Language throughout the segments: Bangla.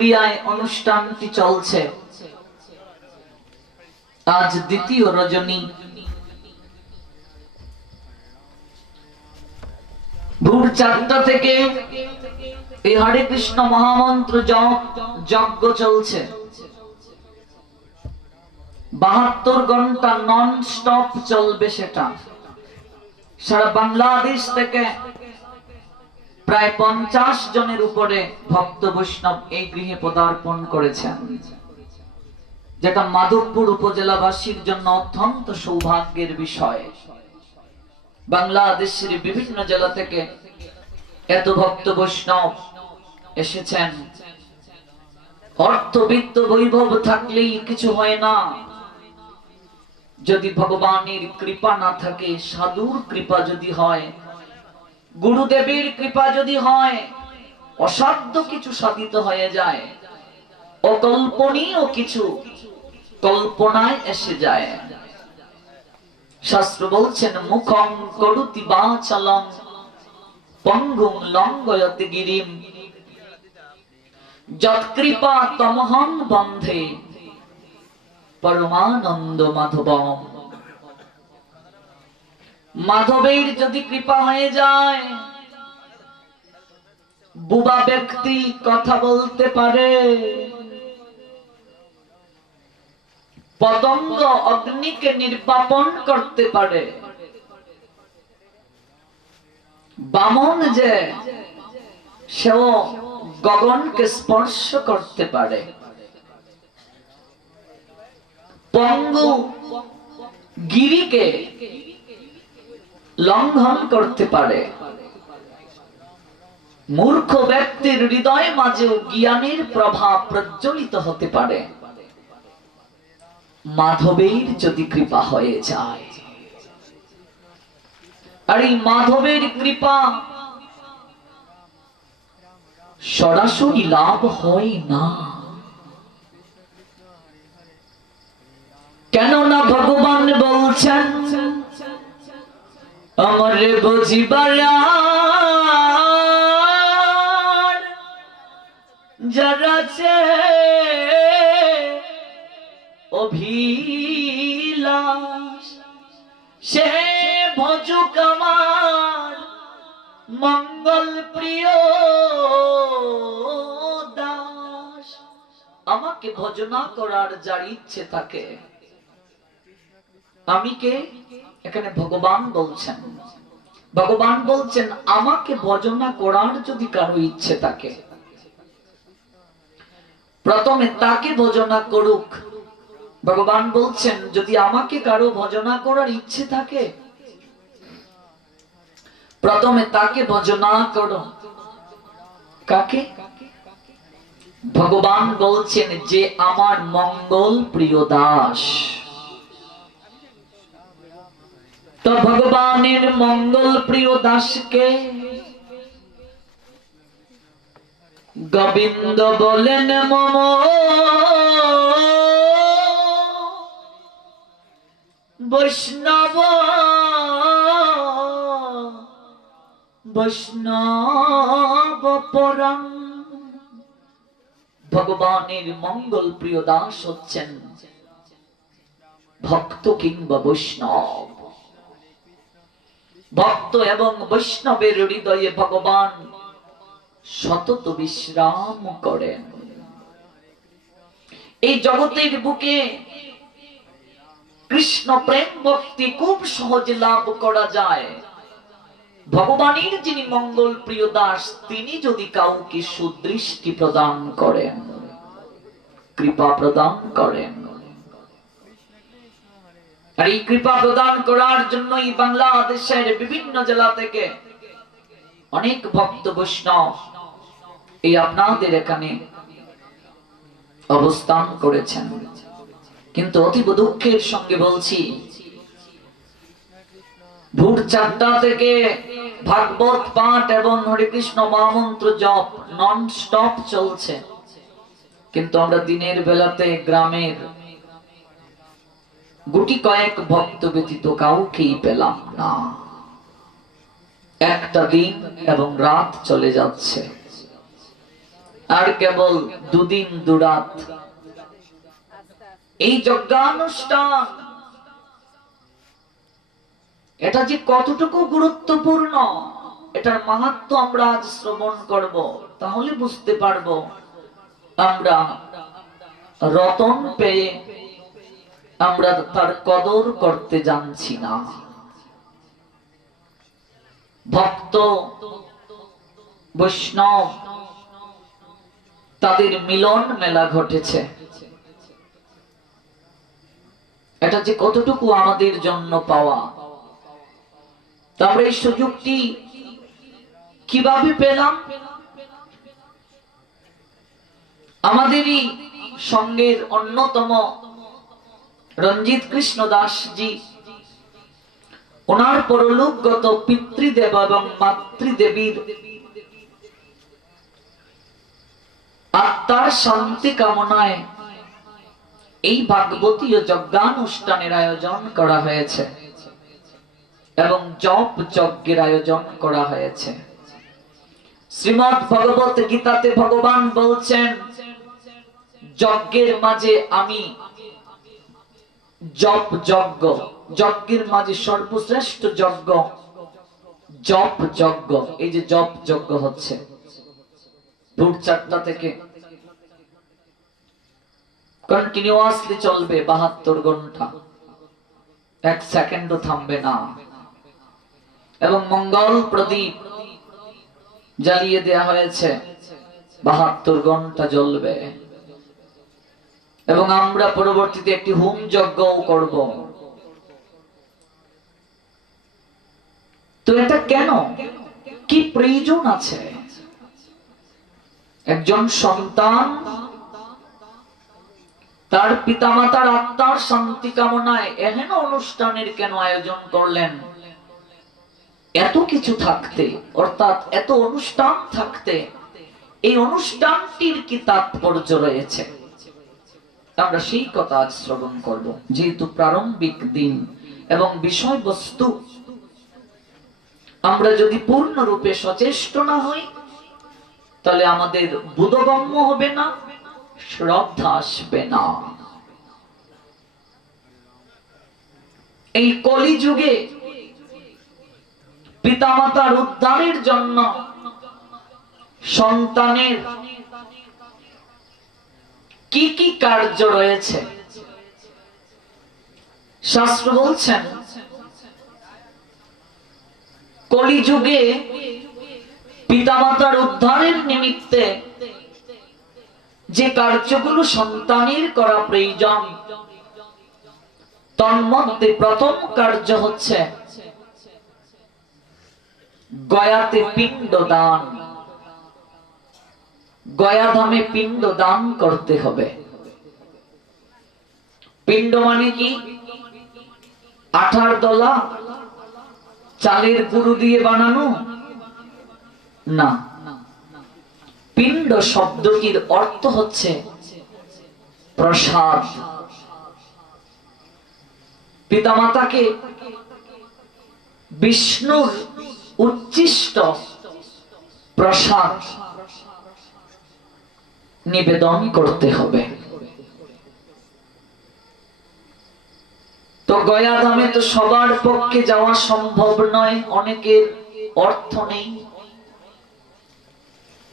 ক্রিয়ায় অনুষ্ঠানটি চলছে। আজ দ্বিতীয় রজনী। ভোর 4টা থেকে এই হরে কৃষ্ণ মহামন্ত্র যজ্ঞ চলছে। 72 ঘন্টা নন স্টপ চলবে সেটা। সারা বাংলাদেশ থেকে প্রায় 50 জনের উপরে ভক্ত বৈষ্ণব এই গৃহে পদার্পণ করেছেন, যেটা মাধবপুর উপজেলাবাসীর জন্য অত্যন্ত সৌভাগ্যের বিষয়। বাংলাদেশের বিভিন্ন জেলা থেকে এত ভক্ত বৈষ্ণব এসেছেন। অর্থবিত্ত বৈভব থাকলেই কিছু হয় না, যদি ভগবানের কৃপা না থাকে, সাধুর কৃপা যদি হয়, গুরুদেবের কৃপা যদি হয়, অসাধ্য কিছু সাধিত হয়ে যায়, অকল্পনীয় কিছু কল্পনায় এসে যায়। শাস্ত্র বলছেন, মুখং করুতি বাচালং পঙ্গুং লঙ্ঘয়তি গিরিম যৎকৃপা তমহং বন্ধে পরমানন্দ মাধবম। মাধবের যদি কৃপা হয়ে যায়, বুবা ব্যক্তি কথা বলতে পারে, পতঙ্গ অগ্নিকে নির্বাপন করতে পারে, বামন যে সেও গগনকে স্পর্শ করতে পারে, পঙ্গু গিরিকে লঙ্ঘন করতে পারে। মূর্খ ব্যক্তির হৃদয় মাঝেও জ্ঞানের প্রভাব প্রজ্বলিত হতে পারে, মাধবের যদি কৃপা হয়ে যায়। আর এই মাধবের কৃপা সরাসরি লাভ হয় না, কেননা ভগবান বলছেন, আমার বুঝিবার যারা অভিলাষ সে ভজুক আমার মঙ্গল প্রিয় দাস। আমাকে ভজনা করার যার ইচ্ছে থাকে, আমি কে? এখানে ভগবান বলছেন, ভগবান বলছেন আমাকে ভজনা করার যদি কারো ইচ্ছে থাকে, প্রথমে তাকে ভজনা করুক। ভগবান বলছেন, যদি আমাকে কারো ভজনা করার ইচ্ছে থাকে, প্রথমে তাকে ভজনা করো। কাকে? ভগবান বলছেন যে আমার মঙ্গল প্রিয় দাস। তো ভগবানের মঙ্গল প্রিয় দাসকে গোবিন্দ বলেন মম বৈষ্ণব বৈষ্ণব পরম। ভগবানের মঙ্গল প্রিয় দাস হচ্ছেন ভক্ত কিংবা বৈষ্ণব। ভক্ত এবং বৈষ্ণবের হৃদয়ে ভগবান সতত বিশ্রাম করেন। এই জগতের বুকে কৃষ্ণ প্রেম ভক্তি খুব সহজে লাভ করা যায়। ভগবানের যিনি মঙ্গল প্রিয় দাস, তিনি যদি কাউকে সুদৃষ্টি প্রদান করেন, কৃপা প্রদান করেন, আর এই কৃপা প্রদান করার জন্যই বাংলাদেশের বিভিন্ন জেলা থেকে অনেক ভক্ত বৈষ্ণব এই আপনাদের এখানে অবস্থান করেছেন। কিন্তু অতীব দুঃখের সঙ্গে বলছি, ভোর 4টা থেকে ভাগবত পাঠ এবং হরে কৃষ্ণ মহামন্ত্র জপ নন স্টপ চলছে, কিন্তু আমরা দিনের বেলাতে গ্রামের গুটি কয়েক ভক্ত ব্যতীত কাউকেই পেলাম না। একটা দিন এবং রাত চলে যাচ্ছে, আর কেবল দুদিন দুরাত। এই যজ্ঞানুষ্ঠান এটা যে কতটুকু গুরুত্বপূর্ণ, এটার মাহাত্ম্য আমরা আজ শ্রবণ করব, তাহলে বুঝতে পারবো আমরা রতন পেয়ে আমরা তার কদর করতে জানছি না। ভক্ত বৈষ্ণব তাদের মিলন মেলা ঘটেছে, এটা যে কতটুকু আমাদের জন্য পাওয়া। আমরা এই সুযোগটি কিভাবে পেলাম? আমাদেরই সঙ্গের অন্যতম রঞ্জিত কৃষ্ণ দাস জি, ওনার পরলোকগত পিতৃদেব এবং মাতৃদেবীর আত্মার শান্তি কামনায় এই ভাগবতীয় যজ্ঞানুষ্ঠানের আয়োজন করা হয়েছে এবং জপ যজ্ঞের আয়োজন করা হয়েছে। শ্রীমদ্ ভগবত গীতাতে ভগবান বলছেন, যজ্ঞের মাঝে আমি জপ যজ্ঞ, যজ্ঞের মাঝে সর্বশ্রেষ্ঠ যজ্ঞ জপ যজ্ঞ। এই যে জপ যজ্ঞ হচ্ছে ভোর 4টা থেকে কন্টিনিউয়াসলি চলবে, 72 ঘন্টা, এক সেকেন্ডও থামবে না। এবং মঙ্গল প্রদীপ জ্বালিয়ে দেয়া হয়েছে, 72 ঘন্টা জ্বলবে। এবং আমরা পরবর্তীতে একটি হোম যজ্ঞও করব। তো এটা কেন, কি প্রয়োজন আছে? একজন সন্তান তার পিতামাতার আত্মার শান্তি কামনায় এহেন অনুষ্ঠানের কেন আয়োজন করলেন? এত কিছু থাকতে, অর্থাৎ এত অনুষ্ঠান থাকতে এই অনুষ্ঠানটির কি তাৎপর্য রয়েছে, আমরা সেই কথা আজ শ্রবণ করব। যেহেতু প্রারম্ভিক দিন এবং বিষয়বস্তু আমরা যদি পূর্ণরূপে সচেষ্ট না হই, তাহলে আমাদের বোধগম্য হবে না, শ্রদ্ধা আসবে না। এই কলিযুগে পিতামাতার উদ্ধারের জন্য সন্তানের কি কি কার্য রয়েছে? শাস্ত্র বলছেন, কলিযুগে পিতামাতার উদ্ধারের নিমিত্তে যে কার্যগুলো সন্তানের করা প্রয়োজন, তন্মধ্যে প্রথম কার্য হচ্ছে গয়াতে পিণ্ড দান। গয়াধামে পিণ্ড দান করতে হবে। পিণ্ড মানে কি? আঠার দলা চালের গুঁড়ো দিয়ে বানানো না। পিণ্ড শব্দটির অর্থ হচ্ছে প্রসাদ। পিতামাতাকে বিষ্ণুর উচ্ছিষ্ট প্রসাদ নিবেদন করতে হবে। তো গয়াধামে তো সবার পক্ষে যাওয়া সম্ভব নয়, অনেকের অর্থ নেই।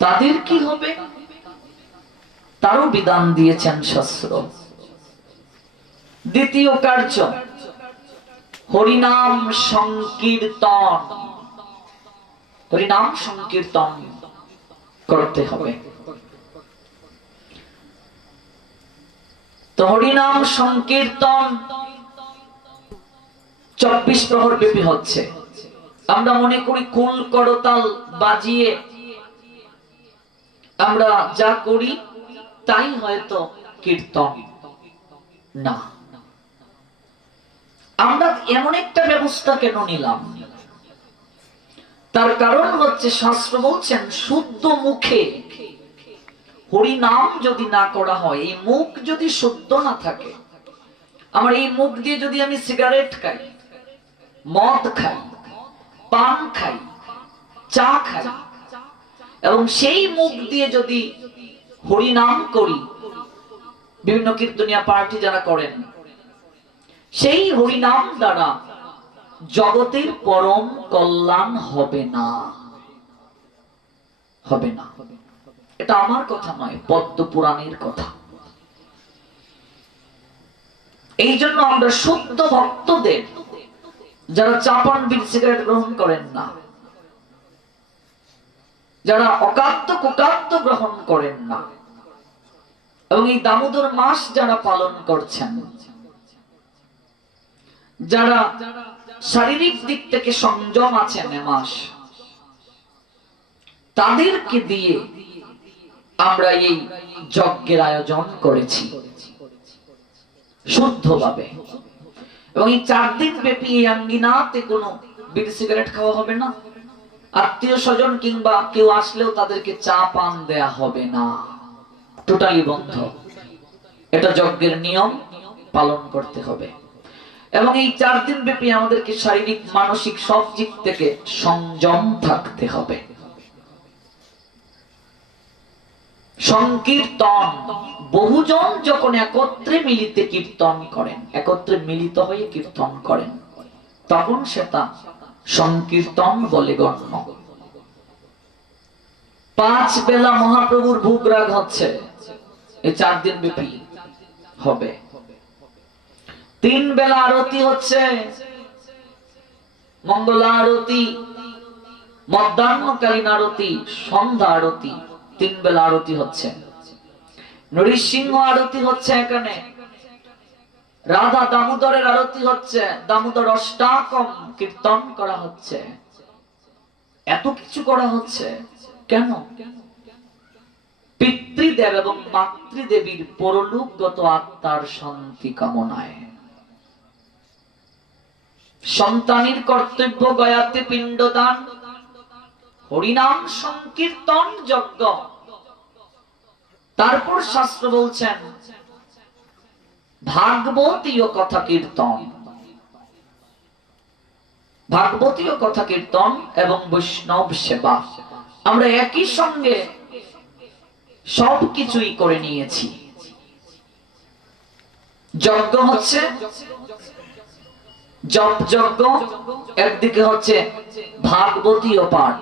তাদের কি হবে তারও বিধান দিয়েছেন শাস্ত্র। দ্বিতীয় কার্য হরিনাম সংকীর্তন। হরিনাম সংকীর্তন করতে হবে। তো হরিনাম সংকীর্তন 24 প্রহর ব্যাপী হচ্ছে। আমরা মনে করি কুল করতাল বাজিয়ে আমরা যা করি তাই হয়তো কীর্তন না। আমরা এমন একটা ব্যবস্থা কেন নিলাম? তার কারণ হচ্ছে শাস্ত্র বলছেন, শুদ্ধ মুখে হরি নাম যদি না করা হয়, এই মুখ যদি শুদ্ধ না থাকে, আমার এই মুখ দিয়ে যদি আমি সিগারেট খাই, মদ খাই, পান খাই, চা খাই, এবং সেই মুখ দিয়ে যদি হরিনাম করি, বিভিন্ন কীর্তনিয়া পার্টি যারা করেন, সেই হরিনাম দ্বারা জগতের পরম কল্যাণ হবে না, হবে না। এটা আমার কথা নয়, পদ্ম পুরাণের কথা। এই জন্য আমরা শুদ্ধ ভক্তদের, যারা চাপান বিড়ি সিগারেট গ্রহণ করেন না, যারা অকাদ্য কুকাদ্য গ্রহণ করেন না, এবং এই দামোদর মাস যারা পালন করছেন, যারা শারীরিক দিক থেকে সংযম আছেন এ মাস, তাদেরকে দিয়ে আমরা এই যজ্ঞের আয়োজন করেছি শুদ্ধভাবে। এবং এই 4 দিন ব্যাপী এই আঙ্গিনাতে কোনো বিড়ি সিগারেট খাওয়া হবে না, আত্মীয় স্বজন কিংবা কেউ আসলেও তাদেরকে চা পান দেয়া হবে না, টোটালি বন্ধ। এটা যজ্ঞের নিয়ম, পালন করতে হবে। এবং এই 4 দিন ব্যাপী আমাদেরকে শারীরিক মানসিক সব দিক থেকে সংযম থাকতে হবে। সংকীর্তন, বহুজন যখন একত্রে মিলিতে কীর্তন করেন, একত্রে মিলিত হয়ে কীর্তন করেন, তখন সেটা সংকীর্তন বলে গণ্য। 5 বেলা মহাপ্রভুর ভোগরাগ হচ্ছে, এই 4 দিন ব্যাপী হবে। 3 বেলা আরতি হচ্ছে, মঙ্গলা আরতি, মধ্যাহ্নকালীন আরতি, সন্ধ্যা আরতি, 3 বেলা আরতি হচ্ছে। নৃসিংহ আরতি হচ্ছে, এখানে রাধা দামোদরের আরতি হচ্ছে, দামোদর অষ্টাকম কীর্তন করা হচ্ছে। এত কিছু করা হচ্ছে কেন? পিতৃদেব এবং মাতৃদেবীর পরলোকগত আত্মার শান্তি কামনায়। সন্তানের কর্তব্য গয়াতে পিণ্ডদান, হরিনাম সংকীর্তন যজ্ঞ। তারপর শাস্ত্র বলছেন ভাগবতীয় কথা কীর্তন, ভাগবতীয় কথা কীর্তন এবং বৈষ্ণব সেবা। আমরা একই সঙ্গে সবকিছুই করে নিয়েছি। যজ্ঞ হচ্ছে জপ যজ্ঞ, একদিকে হচ্ছে ভাগবতীয় পাঠ,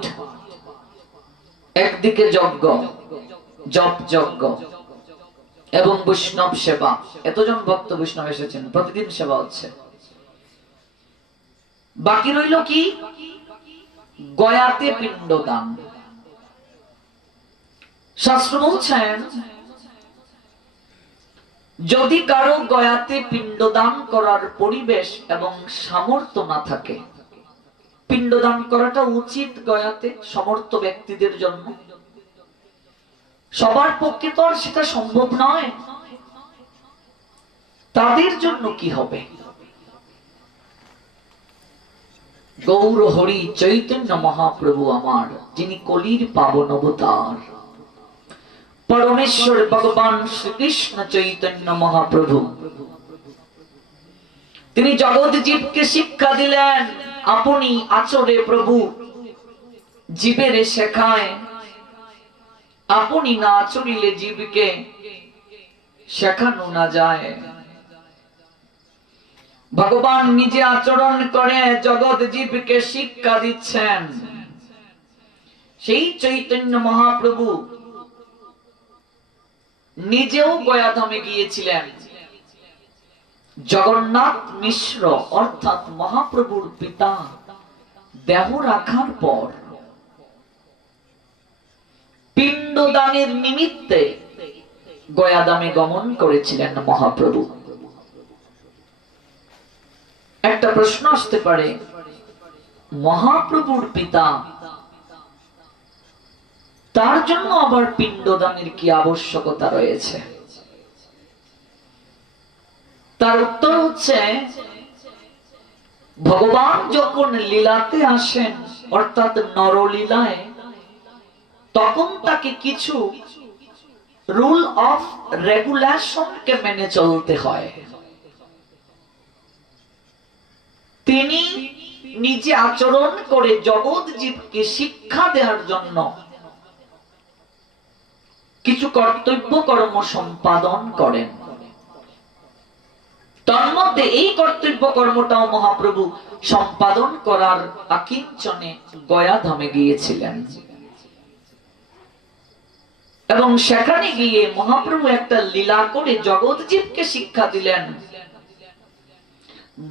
একদিকে যজ্ঞ, জপ যজ্ঞ এবং বৈষ্ণব সেবা। এতজন ভক্ত বৈষ্ণব এসেছেন, প্রতিদিন সেবা হচ্ছে। বাকি রইল কি? গয়াতে পিণ্ডদান। শাস্ত্র বলছেন যদি কারো গয়াতে পিণ্ডদান করার পরিবেশ এবং সামর্থ্য না থাকে, পিণ্ডদান করাটা উচিত গয়াতে সমর্থ ব্যক্তিদের জন্য। সবার পক্ষে তো আর সেটা সম্ভব নয়। তাদের জন্য কি হবে? গৌর হরি চৈতন্য মহাপ্রভু আমার, যিনি কলির পাবন অবতার, পরমেশ্বর ভগবান শ্রীকৃষ্ণ চৈতন্য মহাপ্রভু, তিনি জগৎ জীবকে শিক্ষা দিলেন। আপনি আচরে প্রভু জীবের শেখায়, আপনি না আচরিলে জীবকে শেখানো না যায়। ভগবান নিজে আচরণ করে জগৎ জীবকে শিক্ষা দিচ্ছেন। সেই চৈতন্য মহাপ্রভু নিজেও গয়াধামে গিয়েছিলেন। জগন্নাথ মিশ্র অর্থাৎ মহাপ্রভুর পিতা দেহ রাখার পর পিণ্ডদানের নিমিত্তে গয়াধামে গমন করেছিলেন মহাপ্রভু। একটা প্রশ্ন আসতে পারে, মহাপ্রভুর পিতা, তার জন্য আবার পিণ্ডদানের কি আবশ্যকতা রয়েছে? তার উত্তর হচ্ছে, ভগবান যখন লীলাতে আসেন অর্থাৎ নরলীলায়, তখন তাকে কিছু রুল অফ রেগুলেশনকে মেনে চলতে হয়। তিনি নিজে আচরণ করে জগৎ জীবকে শিক্ষা দেওয়ার জন্য কিছু কর্তব্য কর্ম সম্পাদন করেন। তার মধ্যে এই কর্তব্য কর্মটাও মহাপ্রভু সম্পাদন করার আকিঞ্চনে গয়া ধামে গিয়েছিলেন এবং সেখানে গিয়ে মহাপ্রভু একটা লীলা করে জগৎজীবকে শিক্ষা দিলেন।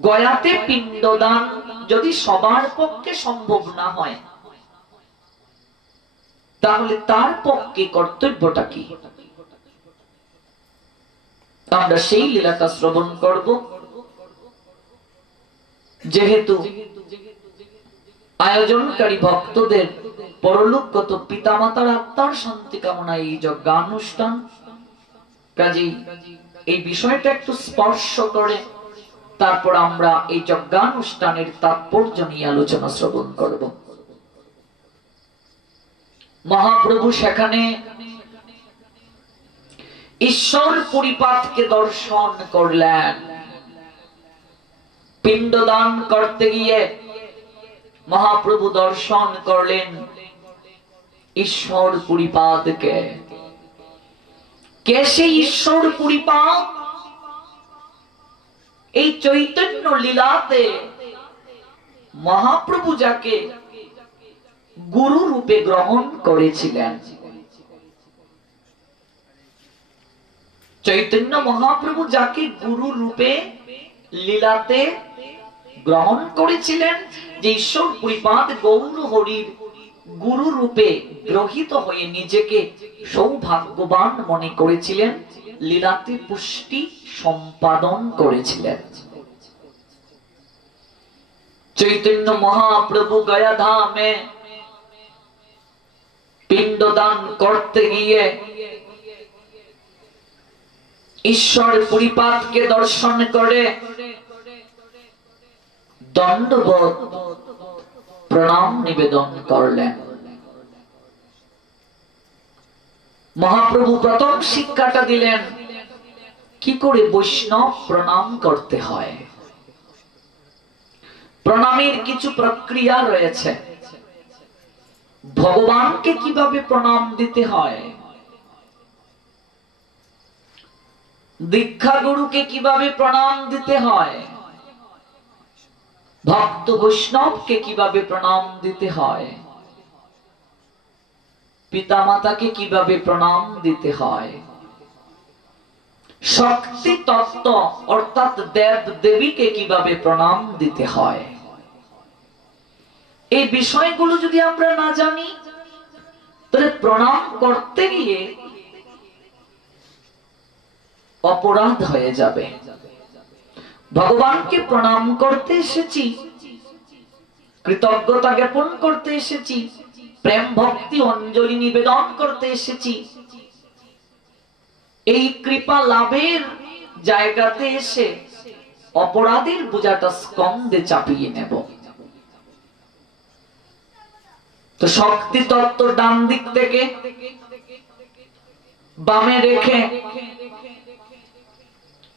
গয়াতে পিণ্ডদান যদি সবার পক্ষে সম্ভব না হয়, তাহলে তার পক্ষে কর্তব্যটা কি? আমরা সেই লীলাটা শ্রবণ করব। যেহেতু আয়োজনকারী ভক্তদের পরলোকগত পিতামাতার আত্মার শান্তি কামনায় এই যজ্ঞানুষ্ঠান, কাজেই এই বিষয়টা একটু স্পর্শ করে তারপর আমরা এই যজ্ঞানুষ্ঠানের তাৎপর্য নিয়ে আলোচনা শ্রবণ করব। মহাপ্রভু সেখানে ঈশ্বর পরিপাতকে দর্শন করলেন। পিণ্ডদান করতে গিয়ে মহাপ্রভু দর্শন করলেন ঈশ্বর পরিপাতকে। কে সেই ঈশ্বর পরিপাত? এই চৈতন্য লীলাতে মহাপ্রভু যাকে গুরু রূপে গ্রহণ করেছিলেন, চৈতন্য মহাপ্রভু যাকে গুরু রূপে লীলাতে গ্রহণ করেছিলেন, যে ঈশ্বর পরিপাত গৌর হরির গুরু রূপে গ্রহীত হয়ে নিজেকে সৌভাগ্যবান মনে করেছিলেন, লীলাতে পুষ্টি সম্পাদন করেছিলেন। চৈতন্য মহাপ্রভু গয়া ধামে পিণ্ডদান করতে গিয়ে ঈশ্বর পরিপাতকে দর্শন করে দণ্ডবত প্রণাম নিবেদন করলেন। মহাপ্রভু প্রথম শিক্ষাটা দিলেন কি করে বৈষ্ণব প্রণাম করতে হয়। প্রণামের কিছু প্রক্রিয়া রয়েছে। ভগবানকে কিভাবে প্রণাম দিতে হয়, দীক্ষা গুরুকে কিভাবে প্রণাম দিতে হয়, ভক্ত বৈষ্ণবকে কিভাবে প্রণাম দিতে হয়, পিতামাতাকে কিভাবে প্রণাম দিতে হয়, শক্তি তত্ত্ব অর্থাৎ দেব দেবীকে কিভাবে প্রণাম দিতে হয়, এই বিষয়গুলো যদি আমরা না জানি তাহলে প্রণাম করতে গিয়ে অপরাধ হয়ে যাবে। ভগবানকে প্রণাম করতে এসেছি, কৃতজ্ঞতা জ্ঞাপন করতে এসেছি, প্রেম ভক্তি অঞ্জলি নিবেদন করতে এসেছি, এই কৃপা লাভের জায়গাতে এসে অপরাধের বোঝাটা স্কন্ধে চাপিয়ে নেব। তো শক্তি তত্ত্ব ডান দিক থেকে বামে রেখে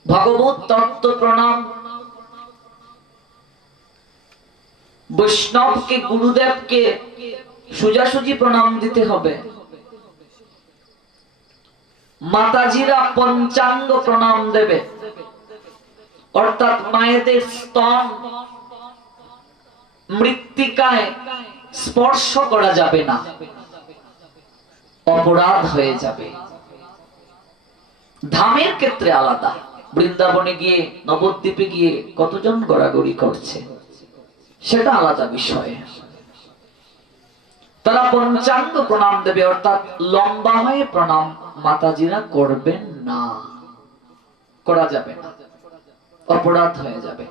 ভগবত তত্ত্ব প্রণাম, বৈষ্ণবকে গুরুদেবকে সোজাসুজি প্রণাম দিতে হবে। মাতাজিরা পঞ্চাঙ্গ প্রণাম দেবে, অর্থাৎ মায়েদের স্তন মৃত্তিকায় স্পর্শ করা যাবে না, অপরাধ হয়ে যাবে। ধামের ক্ষেত্রে আলাদা। বৃন্দাবনে গিয়ে নবদ্বীপে গিয়ে কতজন গড়াগড়ি করছে সেটা আলাদা বিষয়। তারা পঞ্চাঙ্গ প্রণাম দেবে, অর্থাৎ লম্বা হয়ে প্রণাম মাতাজিরা করবেন না, করা যাবে না, অপরাধ হয়ে যাবে।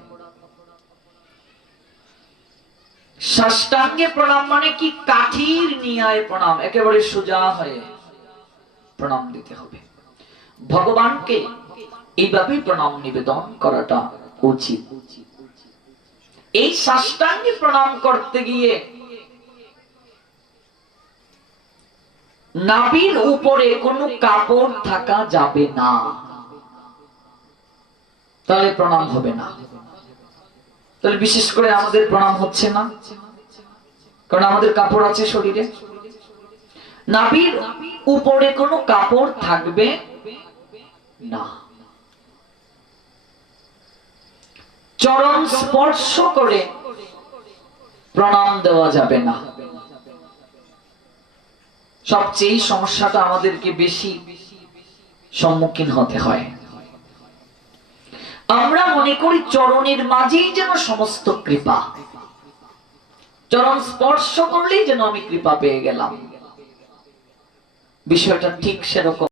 সাষ্টাঙ্গে প্রণাম মানে কি? কাঠির নিয়ায় প্রণাম, একেবারে সোজা হয়ে প্রণাম দিতে হবে। ভগবানকে এইভাবে প্রণাম নিবেদন করাটা উচিত। এই সাষ্টাঙ্গে প্রণাম করতে গিয়ে নাভির উপরে কোনো কাপড় থাকা যাবে না, তাহলে প্রণাম হবে না। তাহলে বিশেষ করে আমাদের প্রণাম হচ্ছে না, কারণ আমাদের কাপড় আছে শরীরে। নাভির উপরে কোনো কাপড় থাকবে না। চরণ স্পর্শ করে প্রণাম দেওয়া যাবে না। সবচেয়ে সমস্যাটা আমাদেরকে বেশি সম্মুখীন হতে হয়। আমরা মনে করি চরণের মাঝেই যেন সমস্ত কৃপা, চরণ স্পর্শ করলেই যেন আমি কৃপা পেয়ে গেলাম। বিষয়টা ঠিক সেরকম